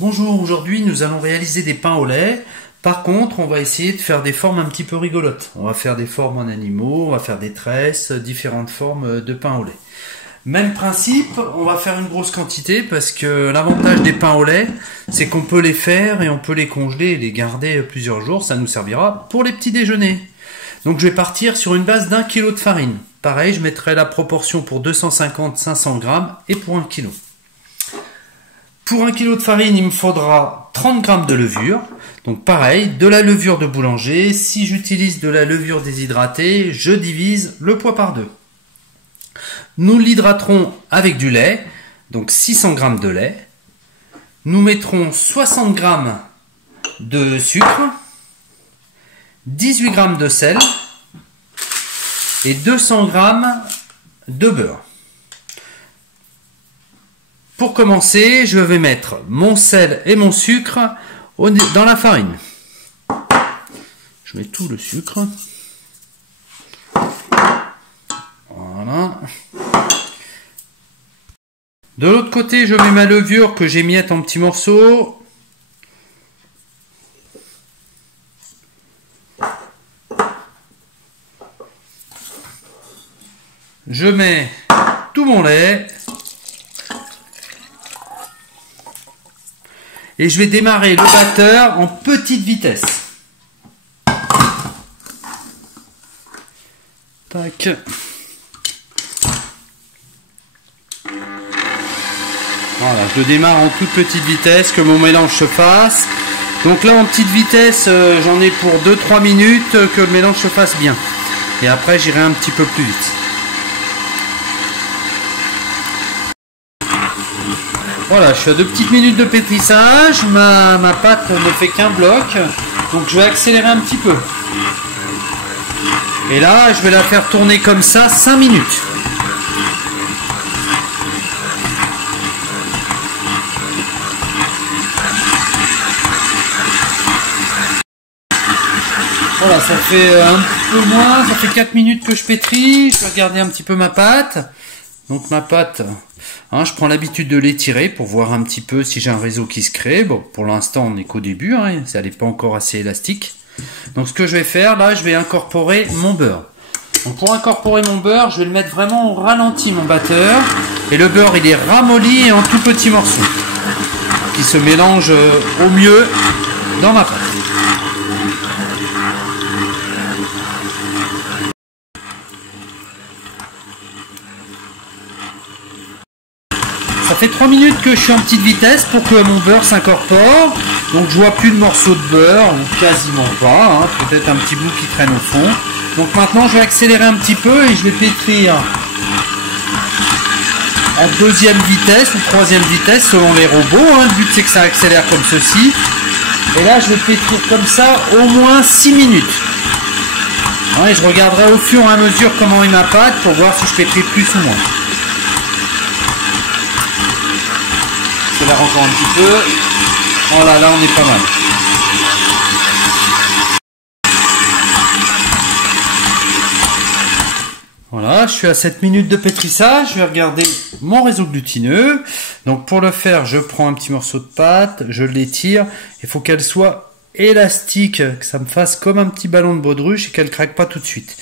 Bonjour, aujourd'hui nous allons réaliser des pains au lait. Par contre, on va essayer de faire des formes un petit peu rigolotes. On va faire des formes en animaux, on va faire des tresses, différentes formes de pain au lait. Même principe, on va faire une grosse quantité parce que l'avantage des pains au lait, c'est qu'on peut les faire et on peut les congeler et les garder plusieurs jours. Ça nous servira pour les petits déjeuners. Donc je vais partir sur une base d'1 kg de farine. Pareil, je mettrai la proportion pour 250-500 grammes et pour 1 kg. Pour 1 kg de farine, il me faudra 30 g de levure. Donc pareil, de la levure de boulanger. Si j'utilise de la levure déshydratée, je divise le poids par 2. Nous l'hydraterons avec du lait, donc 600 g de lait. Nous mettrons 60 g de sucre, 18 g de sel et 200 g de beurre. Pour commencer, je vais mettre mon sel et mon sucre dans la farine. Je mets tout le sucre. Voilà. De l'autre côté, je mets ma levure que j'émiette en petits morceaux. Je mets tout mon lait. Et je vais démarrer le batteur en petite vitesse. Tac. Voilà, je le démarre en toute petite vitesse, que mon mélange se fasse. Donc là, en petite vitesse, j'en ai pour 2-3 minutes que le mélange se fasse bien. Et après, j'irai un petit peu plus vite. Voilà, je suis à 2 petites minutes de pétrissage. Ma pâte ne fait qu'un bloc. Donc je vais accélérer un petit peu. Et là, je vais la faire tourner comme ça 5 minutes. Voilà, ça fait un peu moins, ça fait 4 minutes que je pétris. Je vais regarder un petit peu ma pâte. Donc ma pâte, hein, je prends l'habitude de l'étirer pour voir un petit peu si j'ai un réseau qui se crée. Bon, pour l'instant, on n'est qu'au début, hein, ça n'est pas encore assez élastique. Donc ce que je vais faire, là, je vais incorporer mon beurre. Donc pour incorporer mon beurre, je vais le mettre vraiment au ralenti, mon batteur. Et le beurre, il est ramolli et en tout petits morceaux, qui se mélangent au mieux dans ma pâte. Ça fait 3 minutes que je suis en petite vitesse pour que mon beurre s'incorpore. Donc je vois plus de morceaux de beurre, ou quasiment pas, hein, peut-être un petit bout qui traîne au fond. Donc maintenant je vais accélérer un petit peu et je vais pétrir en 2e vitesse ou 3e vitesse selon les robots. Hein. Le but c'est que ça accélère comme ceci. Et là je vais pétrir comme ça au moins 6 minutes. Hein, et je regarderai au fur et à mesure comment est ma pâte pour voir si je pétris plus ou moins. Encore un petit peu. Oh là, là on est pas mal. Voilà, je suis à 7 minutes de pétrissage. Je vais regarder mon réseau glutineux. Donc pour le faire, je prends un petit morceau de pâte, je l'étire. Il faut qu'elle soit élastique, que ça me fasse comme un petit ballon de baudruche et qu'elle craque pas tout de suite.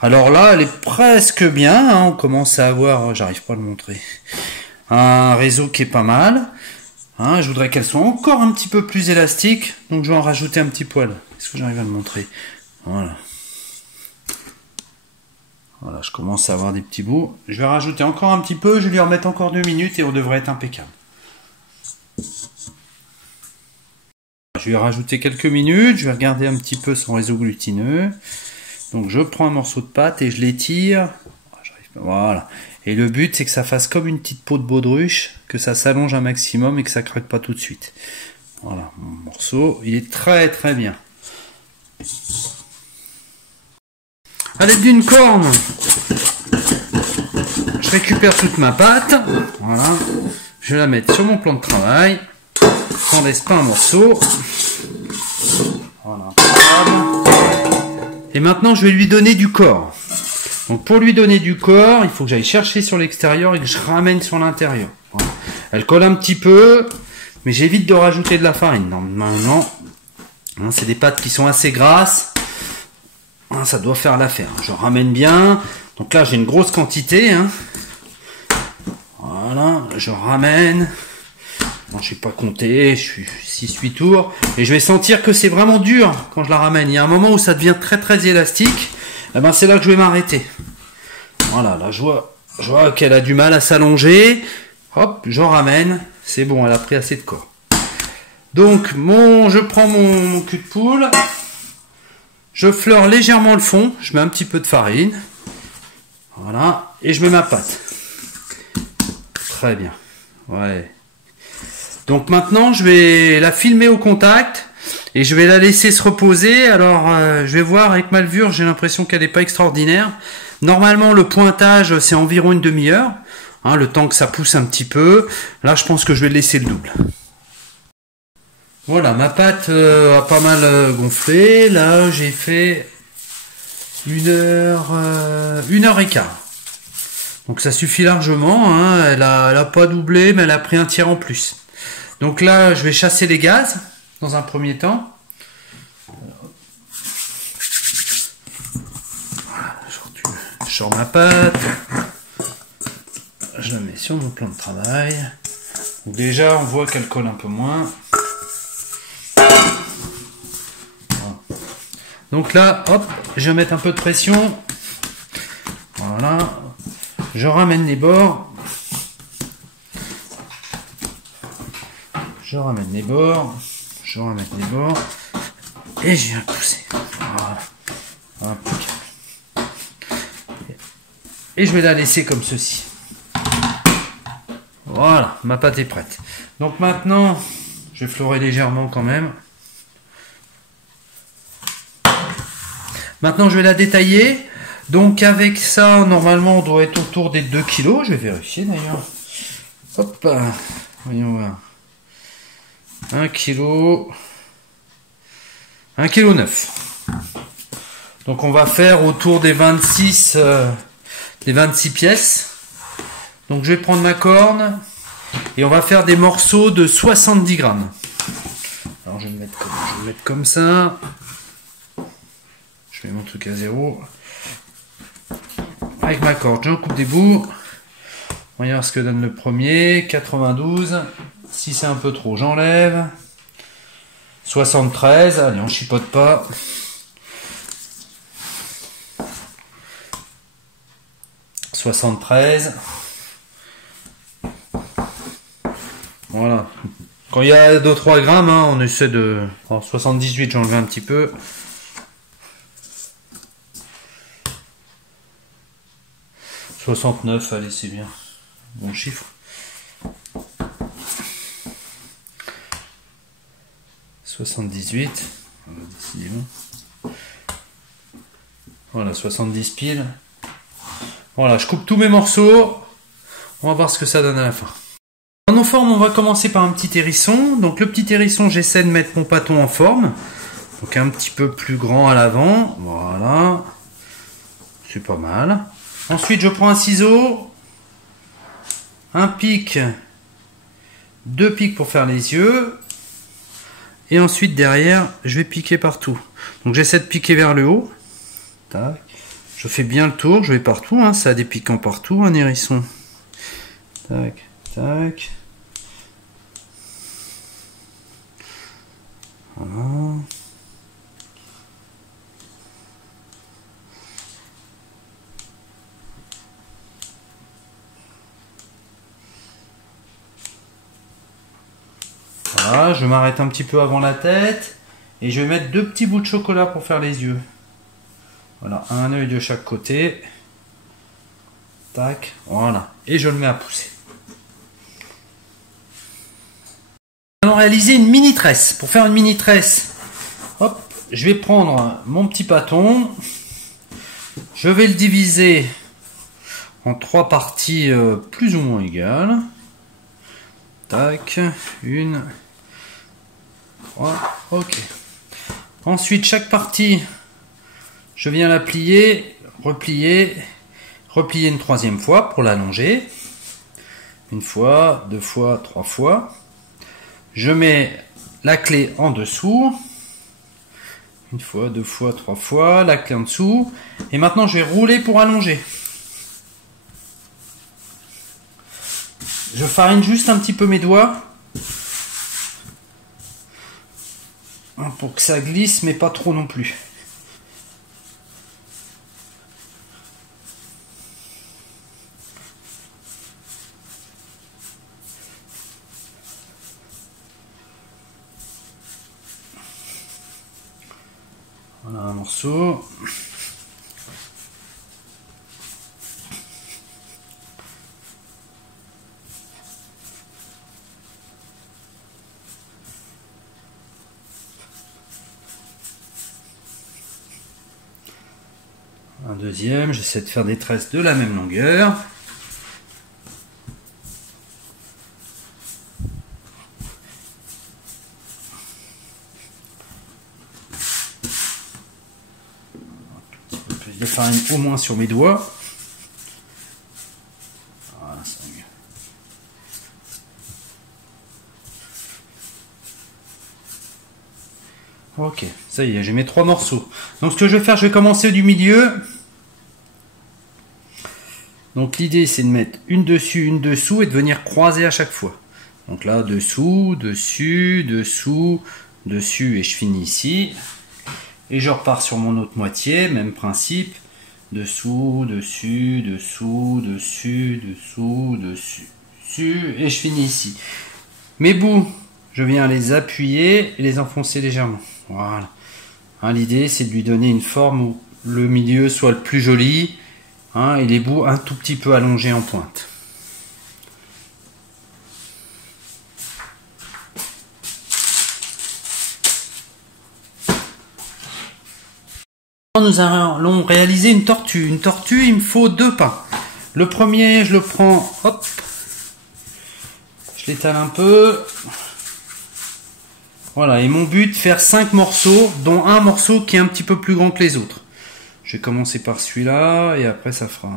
Alors là, elle est presque bien. Hein. On commence à avoir, j'arrive pas à le montrer, un réseau qui est pas mal. Hein, je voudrais qu'elle soit encore un petit peu plus élastique, donc je vais en rajouter un petit poil. Est-ce que j'arrive à le montrer? Voilà. Voilà, je commence à avoir des petits bouts. Je vais rajouter encore un petit peu, je vais lui remettre encore 2 minutes et on devrait être impeccable. Je vais rajouter quelques minutes, je vais regarder un petit peu son réseau glutineux. Donc je prends un morceau de pâte et je l'étire. Voilà. Et le but, c'est que ça fasse comme une petite peau de baudruche, que ça s'allonge un maximum et que ça craque pas tout de suite. Voilà, mon morceau, il est très très bien. À l'aide d'une corne, je récupère toute ma pâte. Voilà. Je vais la mettre sur mon plan de travail. J'en laisse pas un morceau. Voilà. Et maintenant, je vais lui donner du corps. Donc pour lui donner du corps, il faut que j'aille chercher sur l'extérieur et que je ramène sur l'intérieur. Voilà. Elle colle un petit peu. Mais j'évite de rajouter de la farine. Normalement, hein, c'est des pâtes qui sont assez grasses. Hein, ça doit faire l'affaire. Je ramène bien. Donc là, j'ai une grosse quantité. Hein. Voilà, je ramène. Bon, je n'ai pas compté, je suis 6-8 tours. Et je vais sentir que c'est vraiment dur quand je la ramène. Il y a un moment où ça devient très très élastique. Et ben, c'est là que je vais m'arrêter. Voilà, là je vois qu'elle a du mal à s'allonger. Hop, je ramène. C'est bon, elle a pris assez de corps. Donc, je prends mon cul de poule. Je fleure légèrement le fond. Je mets un petit peu de farine. Voilà. Et je mets ma pâte. Très bien. Ouais. Donc maintenant, je vais la filmer au contact. Et je vais la laisser se reposer. Alors, je vais voir avec ma levure. J'ai l'impression qu'elle n'est pas extraordinaire. Normalement, le pointage, c'est environ une demi-heure. Hein, le temps que ça pousse un petit peu. Là, je pense que je vais laisser le double. Voilà, ma pâte a pas mal gonflé. Là, j'ai fait 1h15. Donc ça suffit largement. Hein. Elle a pas doublé, mais elle a pris un tiers en plus. Donc là, je vais chasser les gaz dans un premier temps. Voilà, je sors ma pâte. Je la mets sur mon plan de travail. Donc déjà, on voit qu'elle colle un peu moins. Voilà. Donc là, hop, je vais mettre un peu de pression. Voilà. Je ramène les bords. Je ramène les bords. Et je viens pousser. Voilà. Et je vais la laisser comme ceci. Voilà, ma pâte est prête. Donc maintenant, je vais fleurer légèrement quand même. Maintenant, je vais la détailler. Donc avec ça, normalement, on doit être autour des 2 kg. Je vais vérifier d'ailleurs. Hop, voyons voir. 1 kg. 1 kg 9. Donc on va faire autour des 26 pièces. Donc je vais prendre ma corne et on va faire des morceaux de 70 grammes. Alors je vais me mettre comme ça. Je mets mon truc à 0. Avec ma corde, j'en coupe des bouts. On va voir ce que donne le premier. 92. Si c'est un peu trop, j'enlève. 73. Allez, on chipote pas. 73. Voilà. Quand il y a 2-3 grammes, hein, on essaie de... Alors, 78, j'enlève un petit peu. 69, allez, c'est bien. Bon chiffre. 78. Décidément. Voilà, 70 piles. Voilà, je coupe tous mes morceaux. On va voir ce que ça donne à la fin. Dans nos formes, on va commencer par un petit hérisson. Donc le petit hérisson, j'essaie de mettre mon pâton en forme. Donc un petit peu plus grand à l'avant. Voilà. C'est pas mal. Ensuite, je prends un ciseau. Un pic. 2 pics pour faire les yeux. Et ensuite, derrière, je vais piquer partout. Donc j'essaie de piquer vers le haut. Tac. Je fais bien le tour, je vais partout, hein. Ça a des piquants partout, un hérisson. Tac, tac. Voilà. Voilà, je m'arrête un petit peu avant la tête. Et je vais mettre 2 petits bouts de chocolat pour faire les yeux. Voilà, un œil de chaque côté. Tac, voilà. Et je le mets à pousser. Nous allons réaliser une mini tresse. Pour faire une mini tresse, hop, je vais prendre mon petit bâton. Je vais le diviser en 3 parties plus ou moins égales. Tac, 1, 3, ok. Ensuite, chaque partie, je viens la plier, replier, replier une 3e fois pour l'allonger. 1 fois, 2 fois, 3 fois. Je mets la clé en dessous. Une fois, deux fois, trois fois, la clé en dessous. Et maintenant, je vais rouler pour allonger. Je farine juste un petit peu mes doigts. Pour que ça glisse, mais pas trop non plus. Voilà un morceau. Un deuxième, j'essaie de faire des tresses de la même longueur. De farine au moins sur mes doigts. Voilà, c'est mieux. Ok, ça y est, j'ai mes 3 morceaux. Donc ce que je vais faire, je vais commencer du milieu. Donc l'idée c'est de mettre une dessus, une dessous et de venir croiser à chaque fois. Donc là, dessous, dessus, dessous, dessus et je finis ici. Et je repars sur mon autre moitié, même principe. Dessous, dessus, dessous, dessus, dessous, dessus, et je finis ici. Mes bouts, je viens les appuyer et les enfoncer légèrement. Voilà. Hein, l'idée, c'est de lui donner une forme où le milieu soit le plus joli, hein, et les bouts un tout petit peu allongés en pointe. Nous allons réaliser une tortue. Une tortue, il me faut 2 pains. Le premier, je le prends, hop, je l'étale un peu. Voilà, et mon but, faire 5 morceaux, dont un morceau qui est un petit peu plus grand que les autres. Je vais commencer par celui-là, et après ça fera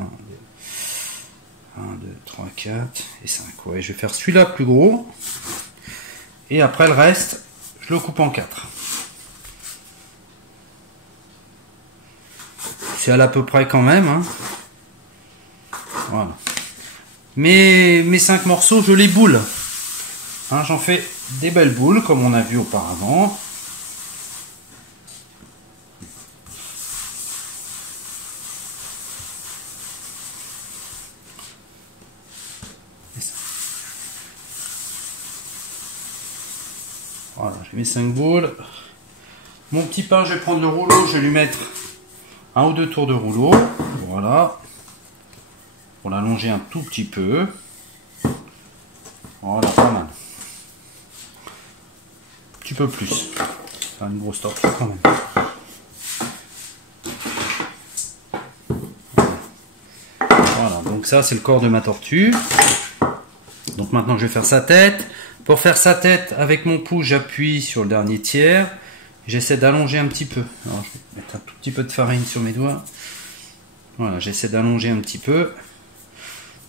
1, 2, 3, 4 et 5. Ouais, je vais faire celui-là plus gros. Et après le reste, je le coupe en 4. C'est à peu près quand même. Hein. Voilà. Mes 5 morceaux, je les boule. Hein, j'en fais des belles boules, comme on a vu auparavant. Voilà, j'ai mes 5 boules. Mon petit pain, je vais prendre le rouleau, je vais lui mettre 1 ou 2 tours de rouleau. Voilà. Pour l'allonger un tout petit peu. Voilà, pas mal. Un petit peu plus. Faire une grosse tortue quand même. Voilà, donc ça c'est le corps de ma tortue. Donc maintenant je vais faire sa tête. Pour faire sa tête, avec mon pouce, j'appuie sur le dernier tiers. J'essaie d'allonger un petit peu. Alors, je vais mettre un tout petit peu de farine sur mes doigts. Voilà, j'essaie d'allonger un petit peu.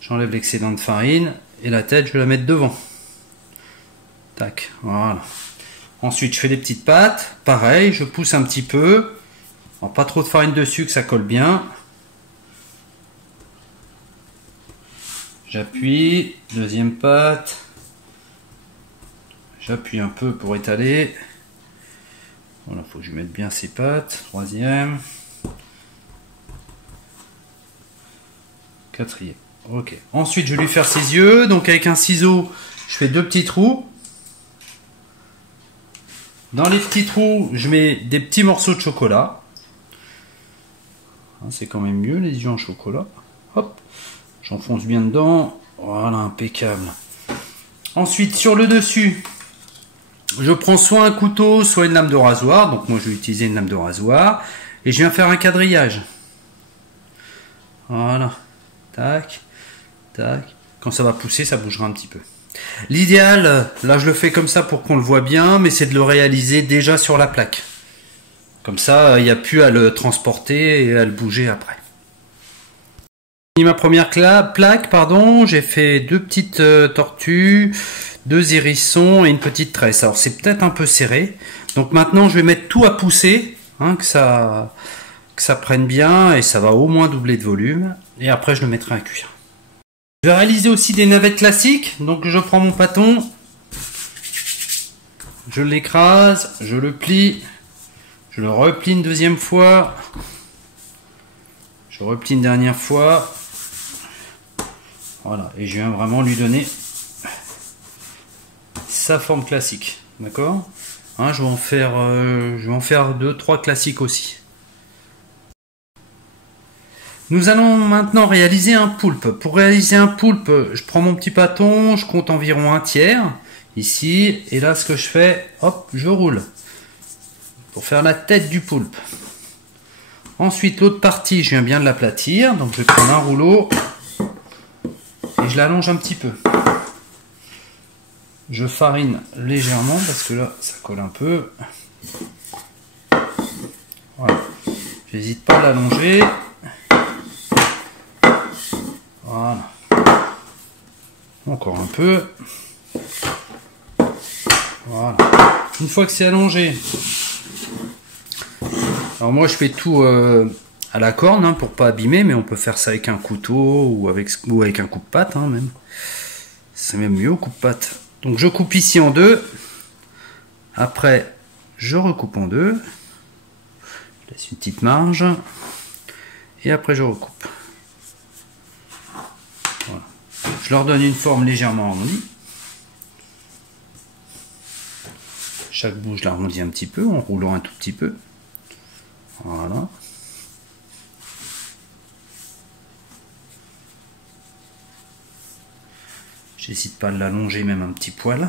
J'enlève l'excédent de farine. Et la tête, je vais la mettre devant. Tac, voilà. Ensuite, je fais des petites pattes. Pareil, je pousse un petit peu. Alors, pas trop de farine dessus, que ça colle bien. J'appuie. Deuxième patte. J'appuie un peu pour étaler. Voilà, faut que je mette bien ses pattes. Troisième. Quatrième. Ok. Ensuite, je vais lui faire ses yeux. Donc, avec un ciseau, je fais 2 petits trous. Dans les petits trous, je mets des petits morceaux de chocolat. C'est quand même mieux, les yeux en chocolat. Hop. J'enfonce bien dedans. Voilà, impeccable. Ensuite, sur le dessus, je prends soit un couteau, soit une lame de rasoir. Donc moi, je vais utiliser une lame de rasoir. Et je viens faire un quadrillage. Voilà. Tac, tac. Quand ça va pousser, ça bougera un petit peu. L'idéal, là je le fais comme ça pour qu'on le voit bien, mais c'est de le réaliser déjà sur la plaque. Comme ça, il n'y a plus à le transporter et à le bouger après. Ma première plaque, pardon, j'ai fait deux petites tortues, deux hérissons et une petite tresse. Alors c'est peut-être un peu serré. Donc maintenant je vais mettre tout à pousser, hein, que ça prenne bien et ça va au moins doubler de volume. Et après je le mettrai à cuire. Je vais réaliser aussi des navettes classiques. Donc je prends mon pâton, je l'écrase, je le plie, je le replie une deuxième fois, je replie une dernière fois. Voilà, et je viens vraiment lui donner sa forme classique, d'accord, hein, je vais en faire 2-3 classiques aussi. Nous allons maintenant réaliser un poulpe. Pour réaliser un poulpe, je prends mon petit bâton, je compte environ un tiers ici, et là ce que je fais, hop, je roule pour faire la tête du poulpe. Ensuite l'autre partie, je viens bien de l'aplatir, donc je vais prendre un rouleau et je l'allonge un petit peu. Je farine légèrement parce que là ça colle un peu. Voilà. J'hésite pas à l'allonger. Voilà. Encore un peu. Voilà. Une fois que c'est allongé, alors moi je fais tout à la corne, hein, pour pas abîmer, mais on peut faire ça avec un couteau ou avec un coupe-patte, hein, même. C'est même mieux au coupe-patte. Donc je coupe ici en deux. Après je recoupe en deux. Je laisse une petite marge. Et après je recoupe. Voilà. Je leur donne une forme légèrement arrondie. Chaque bout je l'arrondis un petit peu en roulant un tout petit peu. Voilà. J'hésite pas à l'allonger même un petit poil.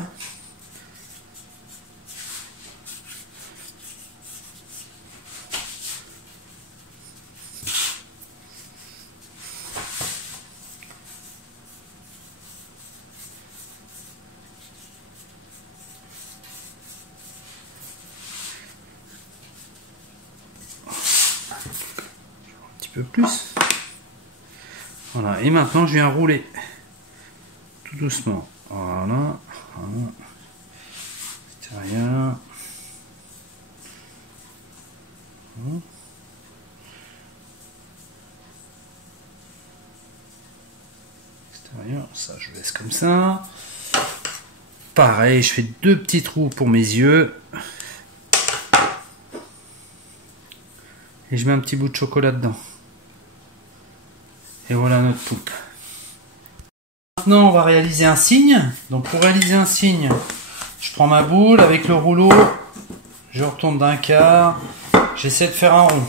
Un petit peu plus. Voilà, et maintenant je viens rouler tout doucement. Voilà, voilà. Extérieur. Voilà. Extérieur, ça je laisse comme ça. Pareil, je fais deux petits trous pour mes yeux. Et je mets un petit bout de chocolat dedans. Et voilà notre poulpe. Maintenant, on va réaliser un signe. Donc pour réaliser un signe, je prends ma boule avec le rouleau, je retourne d'un quart, j'essaie de faire un rond.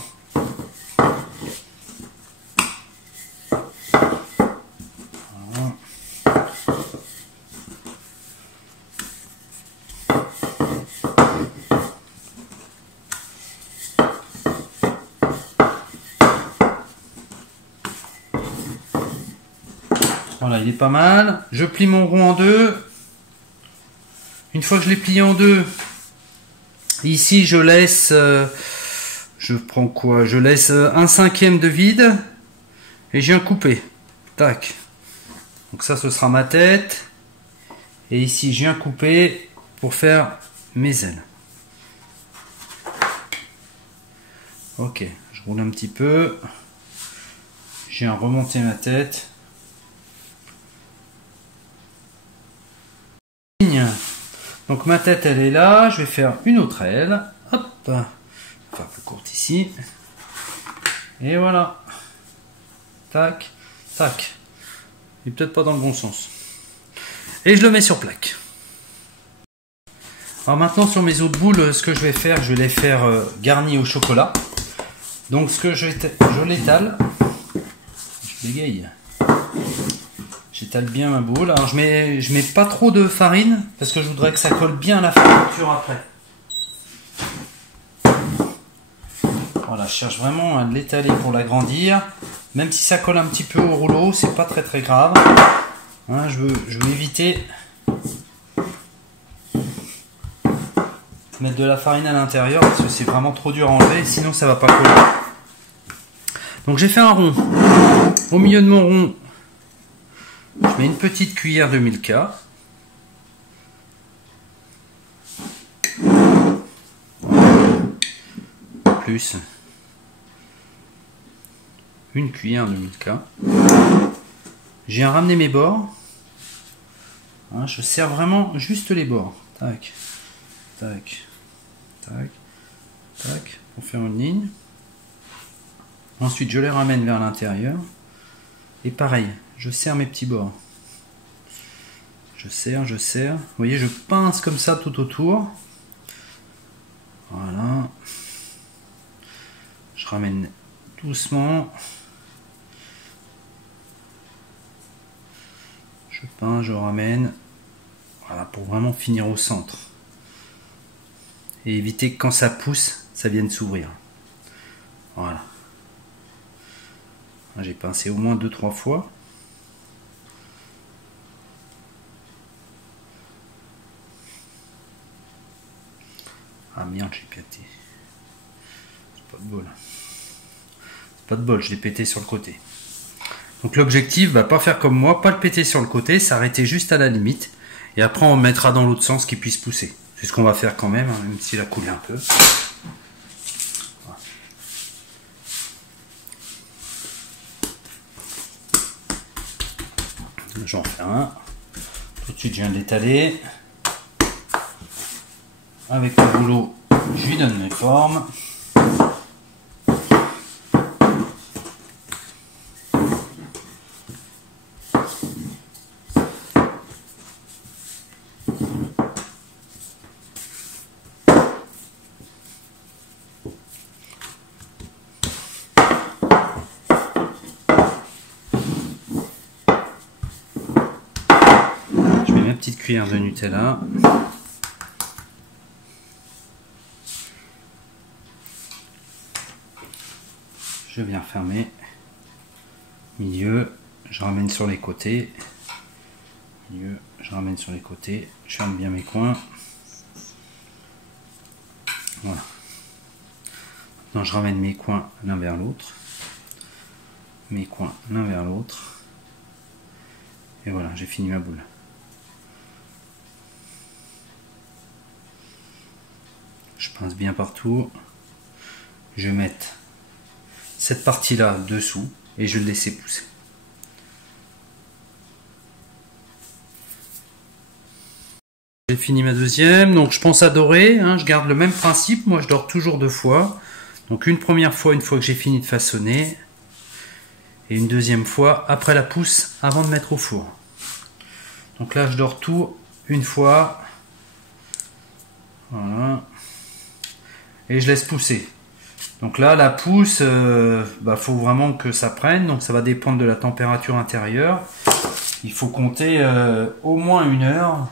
Voilà, il est pas mal. Je plie mon rond en deux. Une fois que je l'ai plié en deux, ici je laisse, je prends quoi? Je laisse 1/5 de vide et j'ai un coupé. Tac. Donc ça, ce sera ma tête. Et ici, j'ai un coupé pour faire mes ailes. Ok, je roule un petit peu. J'ai remonté ma tête. Donc ma tête elle est là, je vais faire une autre aile, hop, enfin plus courte ici, et voilà, tac, tac, et peut-être pas dans le bon sens, et je le mets sur plaque. Alors maintenant sur mes autres boules, ce que je vais faire, je vais les faire garnies au chocolat. Donc ce que je l'étale, je bégaye. J'étale bien ma boule. Alors je mets pas trop de farine parce que je voudrais que ça colle bien à la fermeture après. Voilà, je cherche vraiment à l'étaler pour l'agrandir. Même si ça colle un petit peu au rouleau, c'est pas très grave. Hein, je veux éviter de mettre de la farine à l'intérieur parce que c'est vraiment trop dur à enlever, sinon ça va pas coller. Donc j'ai fait un rond. Au milieu de mon rond, je mets une petite cuillère de Milka. Plus une cuillère de Milka. J'ai ramené mes bords. Hein, je serre vraiment juste les bords. Tac, tac, tac, tac, pour faire une ligne. Ensuite, je les ramène vers l'intérieur. Et pareil, je serre mes petits bords. Je serre, je serre. Vous voyez, je pince comme ça tout autour. Voilà. Je ramène doucement. Je pince, je ramène. Voilà, pour vraiment finir au centre. Et éviter que quand ça pousse, ça vienne s'ouvrir. Voilà. J'ai pincé au moins 2-3 fois. Ah merde, j'ai pété. C'est pas de bol. C'est pas de bol, je l'ai pété sur le côté. Donc l'objectif, va pas faire comme moi, pas le péter sur le côté, s'arrêter juste à la limite. Et après on mettra dans l'autre sens qu'il puisse pousser. C'est ce qu'on va faire quand même, hein, même s'il a coulé un peu. Voilà. J'en fais un. Tout de suite je viens de l'étaler. Avec le boulot, je lui donne mes formes. Je mets ma petite cuillère de Nutella. Je viens fermer. Milieu, je ramène sur les côtés. Milieu, je ramène sur les côtés. Je ferme bien mes coins. Voilà. Maintenant, je ramène mes coins l'un vers l'autre. Mes coins l'un vers l'autre. Et voilà, j'ai fini ma boule. Je pince bien partout. Je vais mettre cette partie-là dessous et je vais le laisser pousser. J'ai fini ma deuxième, donc je pense à dorer, hein, je garde le même principe, moi je dore toujours 2 fois. Donc une première fois, une fois que j'ai fini de façonner, et une deuxième fois après la pousse, avant de mettre au four. Donc là je dore tout une fois, voilà, et je laisse pousser. Donc là la pousse, faut vraiment que ça prenne, donc ça va dépendre de la température intérieure. Il faut compter au moins 1 heure.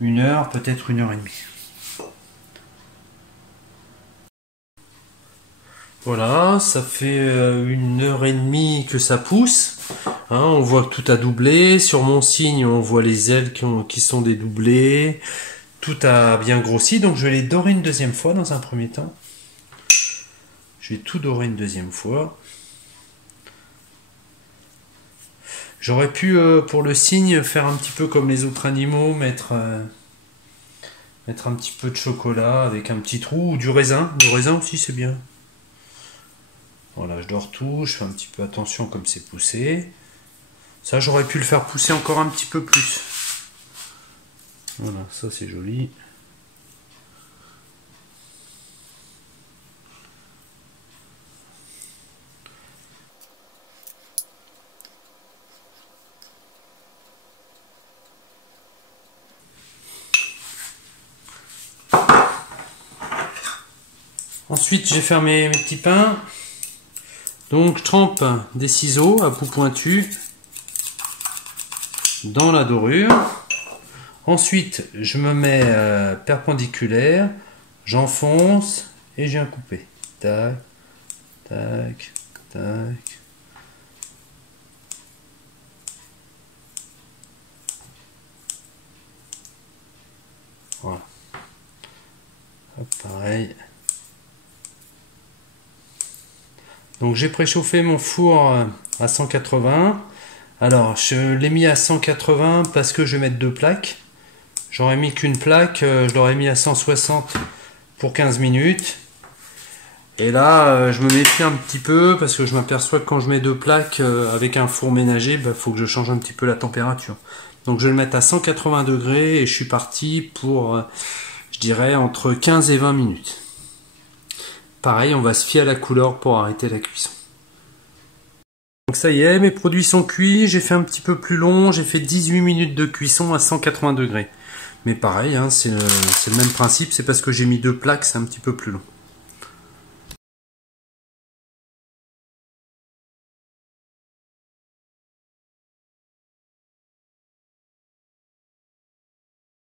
1 heure, peut-être 1 heure et demie. Voilà, ça fait 1 heure et demie que ça pousse. Hein, on voit que tout a doublé. Sur mon signe, on voit les ailes qui sont dédoublées. Tout a bien grossi, donc je vais les dorer une deuxième fois dans un premier temps. Je vais tout dorer une deuxième fois. J'aurais pu, pour le signe, faire un petit peu comme les autres animaux, mettre un petit peu de chocolat avec un petit trou, ou du raisin. Le raisin aussi, c'est bien. Voilà, je dors tout, je fais un petit peu attention comme c'est poussé. Ça, j'aurais pu le faire pousser encore un petit peu plus. Voilà, ça c'est joli. Ensuite, j'ai fait mes petits pains. Donc, je trempe des ciseaux à bout pointu dans la dorure. Ensuite, je me mets perpendiculaire, j'enfonce et je viens couper. Tac, tac, tac. Voilà. Hop, pareil. Donc j'ai préchauffé mon four à 180. Alors je l'ai mis à 180 parce que je vais mettre deux plaques. J'aurais mis qu'une plaque, je l'aurais mis à 160 pour 15 minutes. Et là, je me méfie un petit peu parce que je m'aperçois que quand je mets deux plaques avec un four ménager, faut que je change un petit peu la température. Donc je vais le mettre à 180 degrés et je suis parti pour, je dirais, entre 15 et 20 minutes. Pareil, on va se fier à la couleur pour arrêter la cuisson. Donc ça y est, mes produits sont cuits, j'ai fait un petit peu plus long, j'ai fait 18 minutes de cuisson à 180 degrés. Mais pareil, hein, c'est le même principe, c'est parce que j'ai mis deux plaques, c'est un petit peu plus long.